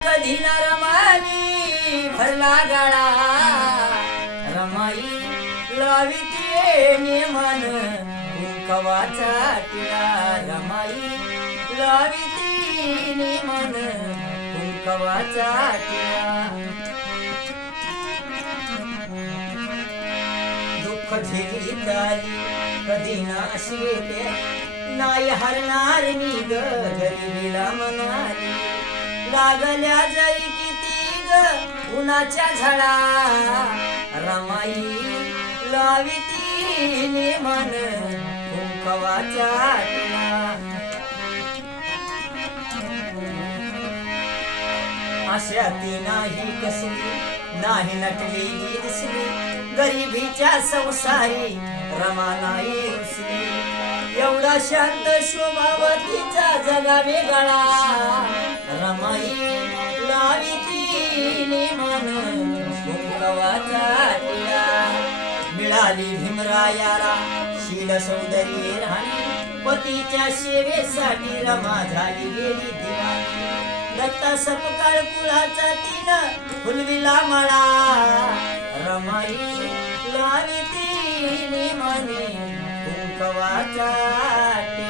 कधी न रमानी भरला गळा रमाई लाविते नेमन कुंकवाचा टिळा रमाई लाविते नेमन कुंकवाचा टिळा दुःख झेली ताली कधी ना अशी नाही हरणार मी ग गरिबीला मनाली लागल्या जरी किती ग उन्हाच्या झळा रमाई लाविती नेमन कुंकवाचा टिळा अशा ती नाही कसली नाही नटलेली दिसली गरिबीच्या संसारी रमा नाही रुसली एवढा शांत शोभावतीचा जगा वेगळा रमाई लाविती नेमन कुंकवाचा टिळा मिळाली भीमरायाला शील सौंदर्य राणी पतीच्या सेवेसाठी रमा झाली गेली दिवाणी दत्ता सपकाळ कुळाचा तिनं फुलविला मळा रमाई लाविती नेमन कुंकवाचा टिळा